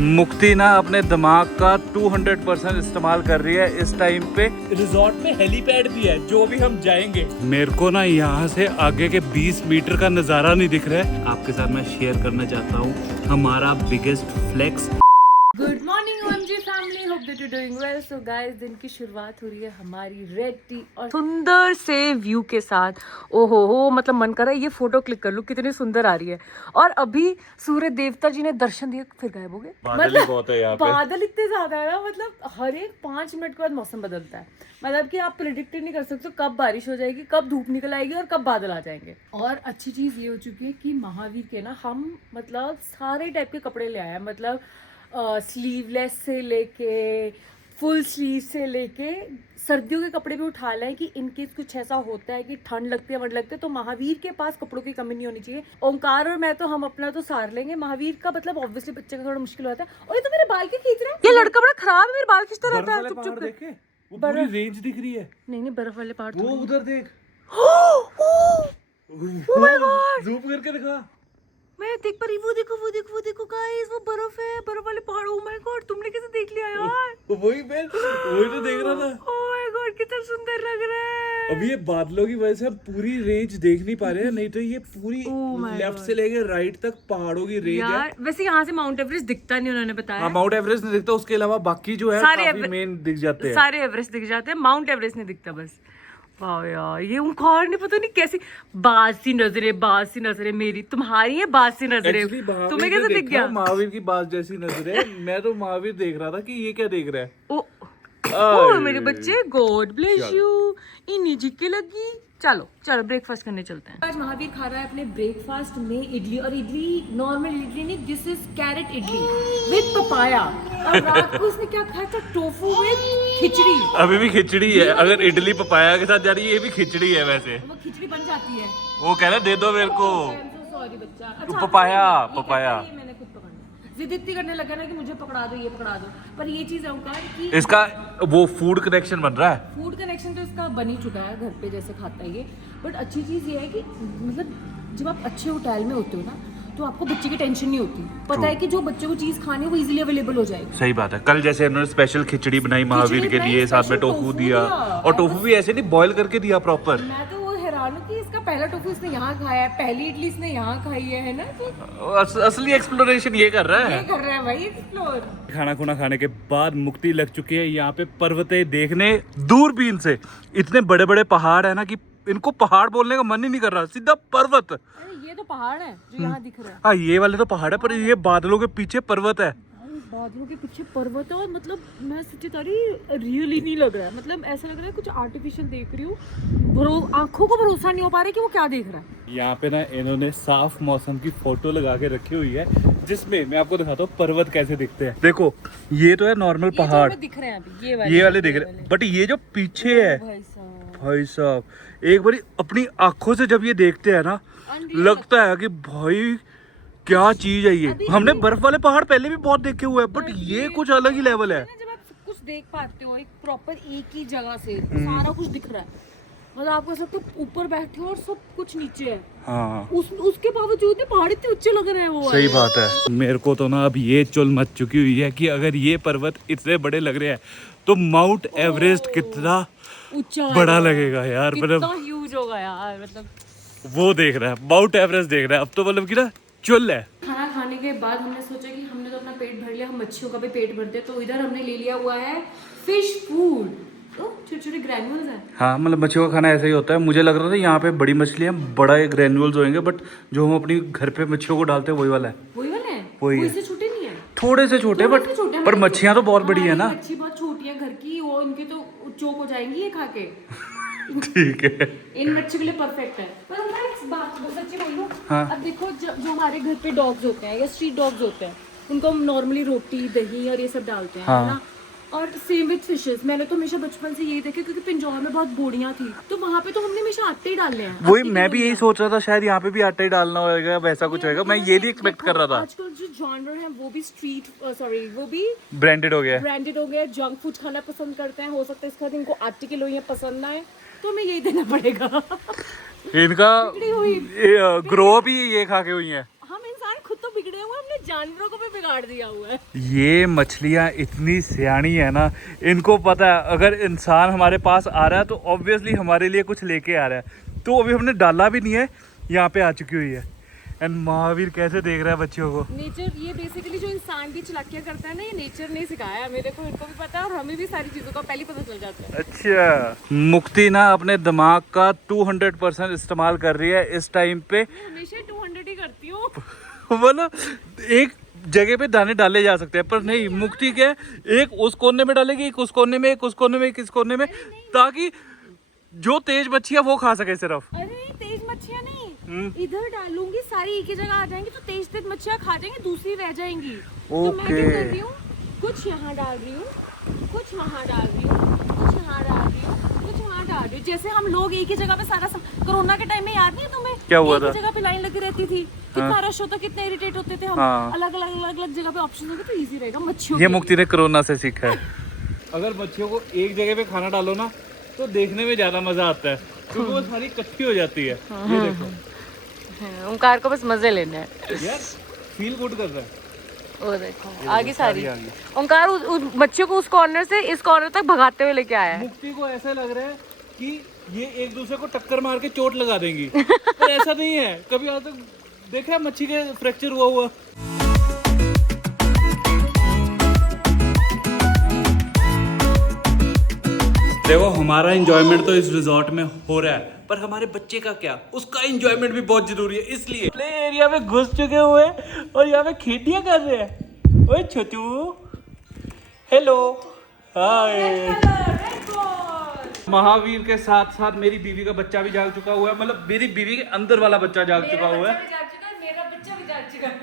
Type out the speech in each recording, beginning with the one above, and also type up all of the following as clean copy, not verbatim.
मुक्ति ना अपने दिमाग का 200% इस्तेमाल कर रही है इस टाइम पे। रिजॉर्ट में हेलीपैड भी है जो भी हम जाएंगे। मेरे को ना यहाँ से आगे के 20 मीटर का नज़ारा नहीं दिख रहा है। आपके साथ मैं शेयर करना चाहता हूँ हमारा biggest flex. Good morning OMG family, hope that you doing well. So guys, दिन की शुरुआत हो रही है हमारी रेड टी और सुंदर से व्यू के साथ। ओहो हो, मतलब मन कर रहा है ये फोटो क्लिक कर लूं, कितनी सुंदर आ रही है। और अभी सूर्य देवता जी ने दर्शन दिए, फिर गायब हो गए। बादल बहुत है यहाँ पे। बादल इतने ज्यादा है ना, मतलब हर एक 5 मिनट के बाद मौसम बदलता है। मतलब कि आप प्रिडिक्ट नहीं कर सकते कब बारिश हो जाएगी, कब धूप निकल आएगी और कब बादल आ जाएंगे। और अच्छी चीज ये हो चुकी है कि महावीर के ना हम मतलब सारे टाइप के कपड़े ले आए हैं। मतलब स्लीवलेस से लेके फुल स्लीव से लेके सर्दियों के कपड़े भी उठा लें कि इनकेस कुछ ऐसा होता है कि ठंड लगती है, वंड लगती है, तो महावीर के पास कपड़ों की कमी नहीं होनी चाहिए। ओंकार और मैं तो हम अपना तो सार लेंगे। महावीर का मतलब ऑब्वियसली बच्चे का थोड़ा मुश्किल होता है। और ये तो मेरे बाल के खींच रहा है, ये लड़का बड़ा खराब है, मेरे बाल खींचता रहता है। चुप चुप देखे वो पूरी रेंज दिख रही है। नहीं बर्फ वाले पहाड़ वो उधर देख, जूम करके दिखा। मैं देख पा रही, वो देखो गाइस, वो बर्फ है, बर्फ वाले पहाड़। ओह माय गॉड, तुमने कैसे देख लिया यार? वही तो देख रहा था। ओह माय गॉड, कितना सुंदर लग रहा है। अब ये बादलों की वजह से हम पूरी रेंज देख नहीं पा रहे हैं, नहीं तो ये पूरी लेफ्ट से लेके राइट तक पहाड़ों की रेंज है। यार वैसे यहाँ से माउंट एवरेस्ट दिखता नहीं, उन्होंने बताया। माउंट एवरेस्ट नहीं दिखता, उसके अलावा बाकी जो है काफी मेन दिख जाते हैं। सारे एवरेस्ट दिख जाते हैं, माउंट एवरेस्ट नहीं दिखता बस। वाह यार, ये ओंकार ने पता नहीं कैसी बासी नजरें मेरी तुम्हारी है, बासी नजरें। तुम्हें कैसे दिख गया? महावीर की बात जैसी नजरें। मैं तो महावीर देख रहा था कि ये क्या देख रहा है। ओ मेरे बच्चे, गॉड ब्लेस यू। इन्हीं जी के लगी। चलो ब्रेकफास्ट करने चलते हैं। आज महावीर खा रहा है अपने ब्रेकफास्ट में इडली, और इडली नॉर्मल इडली नहीं, this is carrot idli with papaya. और रात को इसने क्या खाया था? Tofu with khichdi. अभी भी खिचड़ी है। अगर इडली पपाया के साथ जा रही है, ये भी खिचड़ी है। वैसे वो खिचड़ी बन जाती है। वो कह रहा है दे दो मेरे को सॉरी बच्चा। तो पपाया मैंने खुद पकड़ना। जिद इतनी करने लगा ना कि मुझे पकड़ा दो, ये पकड़ा दो। पर ये चीज है ओंकार कि इसका वो फूड कनेक्शन बन रहा है। फूड कनेक्शन तो इसका बन ही चुका है, घर पे जैसे खाता है ये। बट अच्छी चीज ये है कि मतलब जब आप अच्छे होटल में होते हो ना, तो आपको बच्चे की टेंशन नहीं होती। पता है कि जो बच्चे को चीज खानी है वो इजीली अवेलेबल हो जाएगी। सही बात है। कल जैसे इन्होंने स्पेशल खिचड़ी बनाई महावीर के लिए, साथ में टोफू दिया। और टोफू भी ऐसे नहीं, बॉईल करके दिया प्रॉपर। मैं तो वो हैरान हूँ कि इसका पहला टोफू इसने यहाँ खाया है, पहली इडली इसने यहाँ खाई है ना। तो असली एक्सप्लोरेशन ये कर रहा है। भाई एक्सप्लोर। खाना खुना खाने के बाद मुक्ति लग चुकी है यहाँ पे पर्वतें देखने दूरबीन से। इतने बड़े बड़े पहाड़ है ना कि इनको पहाड़ बोलने का मन ही नहीं कर रहा, सीधा पर्वत। अरे ये तो पहाड़ है जो यहाँ दिख रहा है। हाँ, ये वाले तो पहाड़ है, पर ये बादलों के पीछे पर्वत है। बादलों के पीछे पर्वत है। और मतलब मैं सच्ची तारी रियली नहीं लग रहा है। मतलब ऐसा लग रहा है कुछ आर्टिफिशियल देख रही हूँ। आंखों को भरोसा नहीं हो पा रहा कि वो क्या देख रहा है। यहाँ पे ना इन्होंने साफ मौसम की फोटो लगा के रखी हुई है, जिसमें मैं आपको दिखाता हूँ पर्वत कैसे दिखते हैं। देखो, ये तो है नॉर्मल पहाड़, दिख रहे हैं अभी ये वाले दिख रहे हैं। बट ये जो पीछे है भाई साहब, एक बारी अपनी आंखों से जब ये देखते हैं ना, लगता है कि भाई क्या चीज है ये। हमने बर्फ वाले पहाड़ पहले भी बहुत देखे हुए हैं, बट ये कुछ अलग ही लेवल है। जब आप सब कुछ देख पाते हो एक प्रॉपर एक ही जगह से, सारा कुछ दिख रहा है। मतलब आपको ऐसा लगता है ऊपर बैठे हो और सब कुछ नीचे है। हाँ, उसके बावजूद पहाड़ इतने ऊंचे लग रहे हैं। वो सही बात है। मेरे को तो ना अब ये चुल मच चुकी हुई है कि अगर ये पर्वत इतने बड़े लग रहे हैं तो माउंट एवरेस्ट कितना बड़ा लगेगा यार। मतलब ह्यूज होगा यार। मतलब वो देख रहा है, माउंट एवरेस्ट देख रहा है। अब तो मतलब कि ना चुल है। खाना खाने के बाद हमने सोचा कि हमने तो अपना पेट भर लिया, हम मच्छियों का भी पेट भरते। तो इधर हमने ले लिया हुआ है फिश फूड। तो छोटे छोटे ग्रैन्यूल्स हैं। हाँ, मतलब मच्छियों का खाना ऐसा ही होता है। मुझे लग रहा था यहाँ पे बड़ी मछलियाँ बड़ा ग्रैन्यूल्स होंगे, बट जो हम अपनी घर पे मच्छियों को डालते हैं वही वाला है। वही वाला है, वही है। इससे छोटे नहीं है, थोड़े से छोटे, बट पर मच्छियाँ तो बहुत बड़ी है ना। मच्छी बहुत छोटी है घर की, वो इनके तो चोक हो जाएंगी ये खा के। ठीक है, इन बच्चों के लिए परफेक्ट है। पर मैं एक बात सच्ची बोलूं, हाँ। अब देखो जो हमारे घर पे डॉग्स होते हैं या स्ट्रीट डॉग्स होते हैं, उनको हम नॉर्मली रोटी दही और ये सब डालते हैं, हाँ। है ना। और सेम विद फिशेस। मैंने तो हमेशा बचपन से यही देखा, क्योंकि पिंजौर में बहुत बोड़ियां थी, तो वहाँ पे तो हमने हमेशा आटे ही डालने हैं। वही मैं भी यही सोच रहा था, शायद यहाँ पे भी आटा ही डालना होगा, वैसा कुछ होगा। मैं ये भी एक्सपेक्ट कर रहा था। आजकल जो जॉनर है वो भी वो भी ब्रांडेड हो गया, जंक फूड खाना पसंद करते हैं। हो सकता है इसके बाद इनको आटे की लोइयां पसंद ना आए, तो हमें यही देना पड़ेगा। इनका ग्रो भी ये खा के हुई है। हम इंसान खुद तो बिगड़े हुए, हमने जानवरों को भी बिगाड़ दिया हुआ है। ये मछलियाँ इतनी सियानी है ना, इनको पता है अगर इंसान हमारे पास आ रहा है तो ऑब्वियसली हमारे लिए कुछ लेके आ रहा है। तो अभी हमने डाला भी नहीं है, यहाँ पे आ चुकी हुई है। एंड महावीर कैसे देख रहा है बच्चियों को। नेचर, ये बेसिकली जो इंसान की चलाकियाँ करता है ना, ये नेचर ने सिखाया है मेरे को, इनको भी पता है और हमें भी सारी चीज़ों का पहले पता चल जाता है। अच्छा, मुक्ति ना अपने दिमाग का 200% इस्तेमाल कर रही है इस टाइम पे। मैं हमेशा 200 ही करती हूँ। मतलब एक जगह पे दाने डाले जा सकते हैं, पर नहीं, मुक्ति क्या है, एक उस कोने में डालेगी, एक उस कोने में, एक उस कोने में, एक इस कोने में, ताकि जो तेज मच्छी है वो खा सके सिर्फ। अरे तेज मच्छियाँ नहीं, इधर डालूंगी सारी एक ही जगह आ जाएंगी, तो तेज तेज मच्छियाँ खा जाएंगी, दूसरी रह जाएंगी। तो मैं क्या कर रही हूँ, कुछ यहाँ डाल रही हूँ, कुछ वहाँ डाल रही हूँ, कुछ यहाँ डाल रही हूँ, कुछ वहाँ डाल रही हूँ। जैसे हम लोग एक ही जगह पे सारा कोरोना के टाइम में याद नहीं है तुम्हें, क्या हुआ था? एक ही जगह पे लाइन लगी रहती थी, कितना रश होता, कितने इरिटेट होते थे हम। हाँ। अलग अलग जगह पे ऑप्शन होंगे तो इजी रहेगा मच्छियों ये के मुक्ति ने कोरोना से सीखा है। अगर मच्छियों को एक जगह पे खाना डालो ना तो देखने में ज्यादा मजा आता है, क्योंकि वो सारी इकट्ठी हो जाती है। ये देखो, लिए। ओंकार को बस मजे लेने हैं यार फील गुड कर रहा है। वो देखो आगे सारी आ गई। ओंकार उस बच्चों को उस कॉर्नर से इस कॉर्नर तक भगाते हुए लेके आया है। मुक्ति को ऐसा लग रहा है कि ये एक दूसरे को टक्कर मार के चोट लगा देंगी, पर ऐसा नहीं है। कभी आज तक देखा है मच्छी के फ्रैक्चर हुआ? देखो, हमारा एंजॉयमेंट तो इस रिजॉर्ट में हो रहा है, पर हमारे बच्चे का क्या, उसका एंजॉयमेंट भी बहुत जरूरी है। इसलिए प्ले एरिया में घुस चुके हुए हैं और यहाँ पे खेतियां कर रहे हैं। ओए छोटू, हेलो, हाय। महावीर के साथ साथ मेरी बीवी का बच्चा भी जाग चुका हुआ है, मतलब मेरी बीवी के अंदर वाला बच्चा जाग चुका हुआ है। मेरा बच्चा भी जाग चुका है।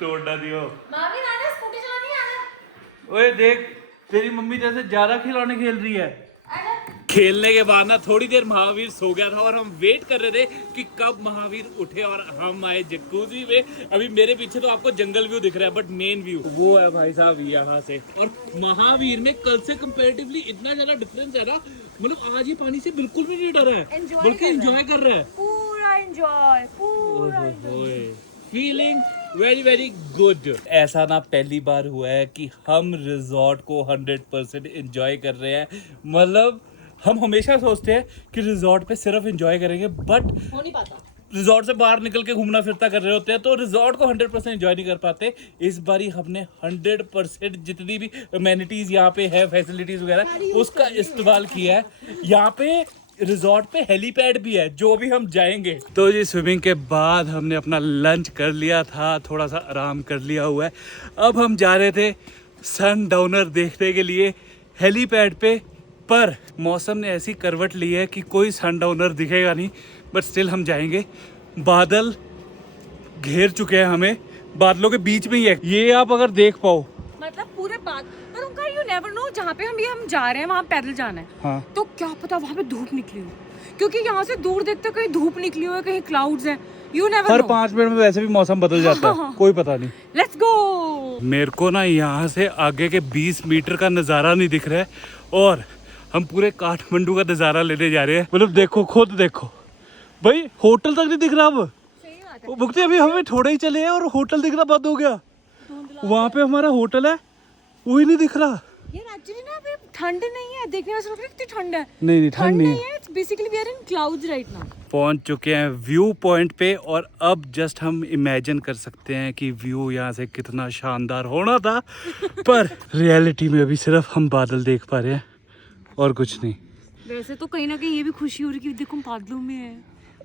तोड़ दियो। मामी आना, स्कूटी चलानी आना। ओए देख, तेरी मम्मी जैसे ज्यादा खिलौने खेल रही है। खेलने के बाद ना थोड़ी देर महावीर सो गया था और हम वेट कर रहे थे कि कब महावीर उठे और हम आए जकूजी में। अभी मेरे पीछे तो आपको जंगल व्यू दिख रहा है, बट मेन व्यू वो है भाई साहब यहाँ से। और महावीर में कल से कंपैरेटिवली इतना ज्यादा डिफरेंस है ना, मतलब आज ये पानी से बिल्कुल भी नहीं डर है, बल्कि एंजॉय कर रहा है, पूरा एंजॉय, पूरा enjoy. Feeling very very good. ऐसा ना पहली बार हुआ है कि हम रिजॉर्ट को 100% एंजॉय कर रहे हैं। मतलब हम हमेशा सोचते हैं कि रिजॉर्ट पे सिर्फ एंजॉय करेंगे, बट हो नहीं पाता। रिजॉर्ट से बाहर निकल के घूमना फिरता कर रहे होते हैं, तो रिजॉर्ट को 100% एंजॉय नहीं कर पाते। इस बारी हमने 100% जितनी भी अमेनिटीज यहाँ पे है, फैसिलिटीज वगैरह, उसका इस्तेमाल किया है। यहाँ पे रिजॉर्ट पे हेलीपैड भी है, जो भी हम जाएंगे। तो जी स्विमिंग के बाद हमने अपना लंच कर लिया था, थोड़ा सा आराम कर लिया हुआ है। अब हम जा रहे थे सन डाउनर देखने के लिए हेलीपैड पे, पर मौसम ने ऐसी करवट ली है कि कोई सन डाउनर दिखेगा नहीं, बट स्टिल हम जाएंगे। बादल घेर चुके हैं हमें, बादलों के बीच में ही है ये, आप अगर देख पाओ मतलब पूरे बात, पर उनका यू नेवर नो, जहाँ पे हम जा रहे हैं वहाँ पैदल जाना है। हाँ। तो क्या पता वहाँ पे धूप निकली हो, क्योंकि यहाँ से दूर देखते कहीं धूप निकली हो, कहीं क्लाउड्स हैं, you never her know. 5 minute में वैसे भी मौसम बदल जाता है, कोई पता नहीं। Let's go. मेरे को ना यहाँ से आगे के 20 मीटर का नज़ारा नहीं दिख रहा है, और हम पूरे काठमांडू का नज़ारा लेने जा रहे हैं। मतलब देखो, खुद देखो भाई, होटल तक नहीं दिख रहा। अब भुगते अभी हमें थोड़े ही चले हैं और होटल दिखना बंद हो गया। वहाँ पे हमारा होटल है, वो ही नहीं दिख रहा। यार एक्चुअली ना अभी ठंड नहीं है, देखने में लगता है कितनी ठंड है। नहीं ठंड नहीं है। It's basically we are in clouds right now. पहुंच चुके हैं व्यू पॉइंट पे, और अब जस्ट हम इमेजिन कर सकते हैं कि व्यू यहाँ से कितना शानदार होना था। पर रियलिटी में अभी सिर्फ हम बादल देख पा रहे हैं और कुछ नहीं। वैसे तो कहीं ना कहीं ये भी खुशी हो रही है कि देखो बादलों में है,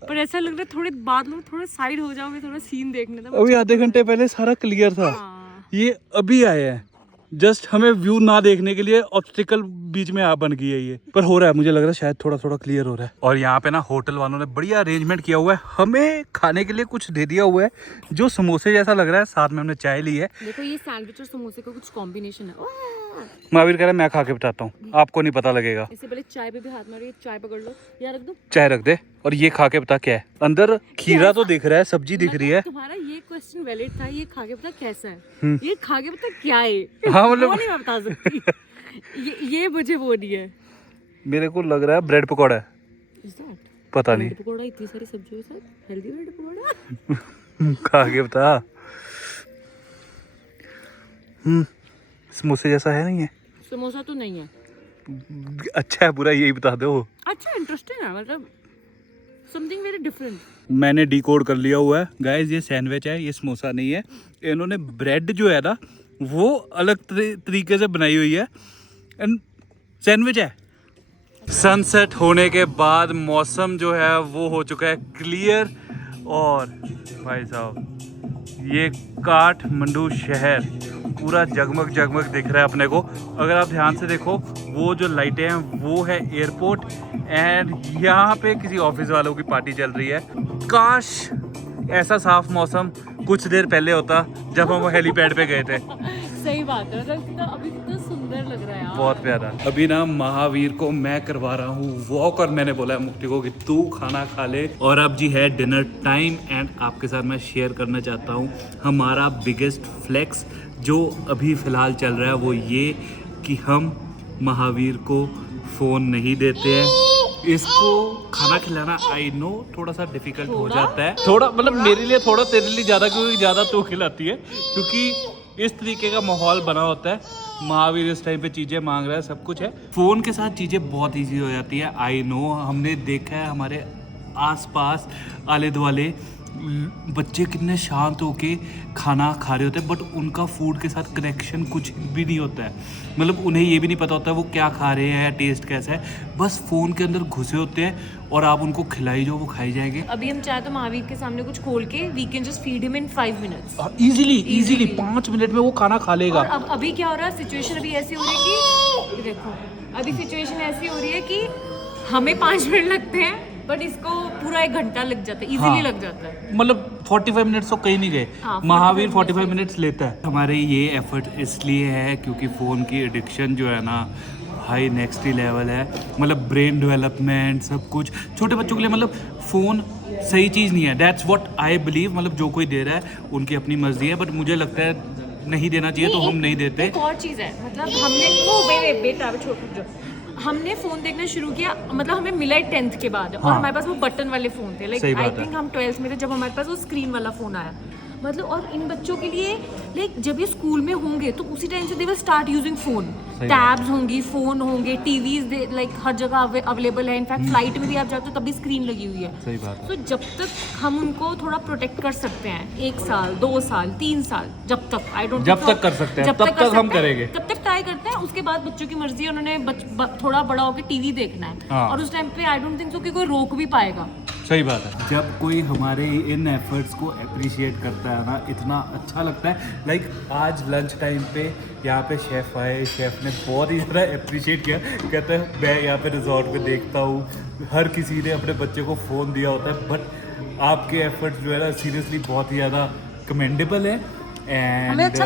पर ऐसा लग रहा है थोड़े बादलों थोड़े साइड हो जाओगे, थोड़ा सीन देखने था। अभी आधे घंटे पहले सारा क्लियर था। ये अभी आए हैं, जस्ट हमें व्यू ना देखने के लिए ऑब्स्टिकल बीच में बन गई है ये, पर हो रहा है, मुझे लग रहा है शायद थोड़ा थोड़ा क्लियर हो रहा है। और यहाँ पे ना होटल वालों ने बढ़िया अरेंजमेंट किया हुआ है, हमें खाने के लिए कुछ दे दिया हुआ है जो समोसे जैसा लग रहा है, साथ में हमने चाय ली है। देखो ये सैंडविच और समोसे का कुछ कॉम्बिनेशन है। महावीर कह रहा है मैं खा के बताता हूँ, आपको नहीं पता लगेगा। इससे पहले चाय पे भी हाथ मारो, चाय पकड़ लो, यार रख दो, चाय रख दे, और ये खा के बता क्या है। अंदर खीरा तो दिख रहा है, सब्जी दिख रही है। तुम्हारा ये क्वेश्चन वैलिड था, ये खा के बता कैसा है, ये खा के बता क्या है। हाँ मतलब वो नहीं मैं बता सकती। ये मुझे वो नहीं है। मेरे को लग रहा है ब्रेड पकौड़ा है, पता नहीं। ब्रेड पकौड़ा इतनी सारी सब्जियों के साथ, हेल्दी ब्रेड पकौड़ा। खा के बता। समोसे जैसा है नहीं है? समोसा तो नहीं है। अच्छा है बुरा यही बता दो। अच्छा इंटरेस्टिंग है, मतलब समथिंग वेरी डिफरेंट। मैंने डिकोड कर लिया हुआ है गाइस, ये सैंडविच है, ये समोसा नहीं है। इन्होंने ब्रेड जो है ना वो अलग तरीके से बनाई हुई है एंड सैंडविच है। सनसेट होने के बाद मौसम जो है वो हो चुका है क्लियर और भाई साहब ये काठमांडू शहर पूरा जगमग जगमग दिख रहा है अपने को। अगर आप ध्यान से देखो वो जो लाइटें हैं वो है एयरपोर्ट एंड यहाँ पे किसी ऑफिस वालों की पार्टी चल रही है। काश ऐसा साफ मौसम कुछ देर पहले होता जब हम हेलीपैड पे गए थे। सही बात है, मतलब अभी कितना सुंदर लग रहा है यार। बहुत प्यारा। अभी ना महावीर को मैं करवा रहा हूँ वॉक और मैंने बोला है मुक्ति को कि तू खाना खा ले। और अब जी है डिनर टाइम एंड आपके साथ मैं शेयर करना चाहता हूँ हमारा बिगेस्ट फ्लेक्स जो अभी फ़िलहाल चल रहा है वो ये कि हम महावीर को फ़ोन नहीं देते हैं। इसको खाना खिलाना आई नो थोड़ा सा डिफिकल्ट हो जाता है, थोड़ा मतलब मेरे लिए थोड़ा, तेरे लिए ज़्यादा क्योंकि ज़्यादा तू खिलाती है क्योंकि इस तरीके का माहौल बना होता है। महावीर इस टाइम पे चीज़ें मांग रहा है, सब कुछ है। फ़ोन के साथ चीज़ें बहुत ईजी हो जाती है आई नो। हमने देखा है हमारे आसपास आले दुआले बच्चे कितने शांत होके खाना खा रहे होते हैं बट उनका फूड के साथ कनेक्शन कुछ भी नहीं होता है। मतलब उन्हें ये भी नहीं पता होता है वो क्या खा रहे हैं या टेस्ट कैसा है, बस फ़ोन के अंदर घुसे होते हैं और आप उनको खिलाई जो वो खाई जाएंगे। अभी हम चाहे तो महावीर के सामने कुछ खोल के we can just feed him in 5 minutes easily 5 minute में वो खाना खा लेगा। और अब अभी क्या हो रहा है, सिचुएशन अभी ऐसी हो रही है कि देखो अभी सिचुएशन ऐसी हो रही है कि हमें 5 मिनट लगते हैं बट इसको पूरा 1 घंटा लग जाता है, इजीली लग जाता है। मतलब 45 मिनट्स तो कहीं नहीं गए। महावीर 45 मिनट्स लेता है। हमारे ये एफर्ट इसलिए है क्योंकि फ़ोन की एडिक्शन जो है ना हाई नेक्स्ट लेवल है। मतलब ब्रेन डेवलपमेंट सब कुछ छोटे बच्चों के लिए मतलब फ़ोन सही चीज़ नहीं है। That's what I believe. मतलब जो कोई दे रहा है उनकी अपनी मर्जी है बट मुझे लगता है नहीं देना चाहिए तो हम नहीं देते। एक और चीज़ है, मतलब हमने वो बेटा छोटा हमने फ़ोन देखना शुरू किया, मतलब हमें मिला 10th के बाद और हमारे पास वो बटन वाले फ़ोन थे। लाइक आई थिंक हम 12th में थे जब हमारे पास वो स्क्रीन वाला फ़ोन आया। मतलब और इन बच्चों के लिए लाइक जब ये स्कूल में होंगे तो उसी टाइम से they will start using phone. Tabs होंगी, फ़ोन होंगे, टीवीज लाइक हर जगह अवेलेबल है। इनफैक्ट फ्लाइट में भी आप जाते हो तभी स्क्रीन लगी हुई है। सही बात है। तो जब तक हम उनको थोड़ा प्रोटेक्ट कर सकते हैं 1 साल 2 साल 3 साल जब तक आई डोंट जब तक कर सकते हैं तब तक हम करेंगे, तब तक ट्राई करते हैं। उसके बाद बच्चों की मर्जी है, उन्होंने थोड़ा बड़ा होकर टीवी देखना है और उस टाइम पे आई डोंट थिंक सो कि कोई रोक भी पाएगा। सही बात है। जब कोई हमारे इन एफर्ट्स को अप्रिशिएट करता है ना इतना अच्छा लगता है। लाइक आज लंच टाइम पे यहाँ पे शेफ़ आए, शेफ़ ने बहुत ही ज़्यादा अप्रिशिएट किया। कहते हैं मैं यहाँ पे रिजॉर्ट पे देखता हूँ हर किसी ने अपने बच्चे को फ़ोन दिया होता है बट आपके एफर्ट्स जो है ना सीरियसली बहुत ही ज़्यादा कमेंडेबल है। एंड हमें अच्छा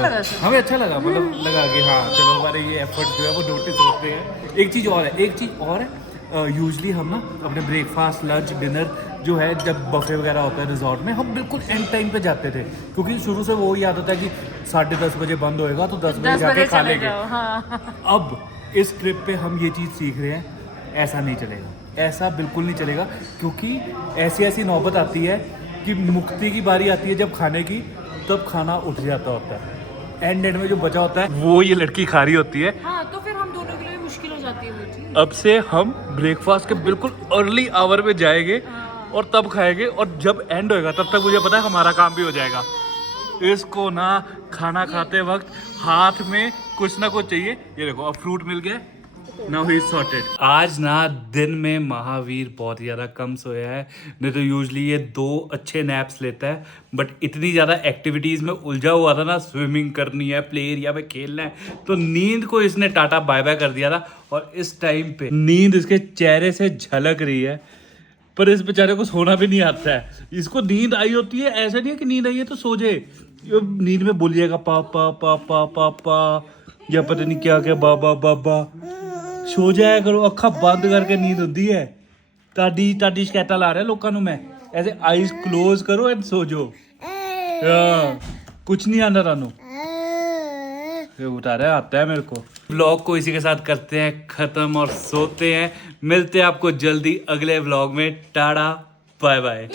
लगा मतलब लगा कि हाँ चलो हमारे ये एफर्ट्स जो है वो नोटिस होते हैं। एक चीज़ और है यूजली हम ना अपने ब्रेकफास्ट लंच डिनर जो है जब बफे वगैरह होता है रिजॉर्ट में हम बिल्कुल एंड टाइम पे जाते थे क्योंकि शुरू से वो ही आदत है कि 10:30 बजे बंद होएगा तो 10 बजे जाके खा लेंगे। अब इस ट्रिप पे हम ये चीज़ सीख रहे हैं ऐसा नहीं चलेगा, ऐसा बिल्कुल नहीं चलेगा क्योंकि ऐसी नौबत आती है कि मुक्ति की बारी आती है जब खाने की तब खाना उठ जाता होता है एंड में जो बचा होता है वो ये लड़की खा रही होती है। हाँ, तो फिर हम दोनों के लिए मुश्किल हो जाती है वो चीज़। अब से हम ब्रेकफास्ट के बिल्कुल अर्ली आवर पे जाएंगे और तब खाएंगे और जब एंड होएगा तब तक मुझे पता है हमारा काम भी हो जाएगा। इसको ना खाना खाते वक्त हाथ में कुछ ना कुछ चाहिए। ये देखो अब फ्रूट मिल गया, नाउ ही इज सॉर्टेड। आज ना दिन में महावीर बहुत ही ज़्यादा कम सोया है, नहीं तो यूजली ये 2 अच्छे नैप्स लेता है बट इतनी ज़्यादा एक्टिविटीज़ में उलझा हुआ था ना, स्विमिंग करनी है, प्ले एरिया में खेलना है, तो नींद को इसने टाटा बाय बाय कर दिया था और इस टाइम पे नींद इसके चेहरे से झलक रही है पर इस बेचारे को सोना भी नहीं आता है। इसको नींद आई होती है, ऐसा नहीं है कि नींद आई है तो सो जाए, नींद में बोलिएगा पापा पापा पापा या पता नहीं क्या क्या बाबा बाबा। सो जाया करो, अखा बंद करके नींद होती है। टाडी शिकायत ला रहा है लोगों को मैं, ऐसे आईज क्लोज करो एंड सो जाओ। कुछ नहीं आना रानू, बता रहा है आता है मेरे को। व्लॉग को इसी के साथ करते हैं खत्म और सोते हैं। मिलते हैं आपको जल्दी अगले व्लॉग में। Ta-ta bye bye.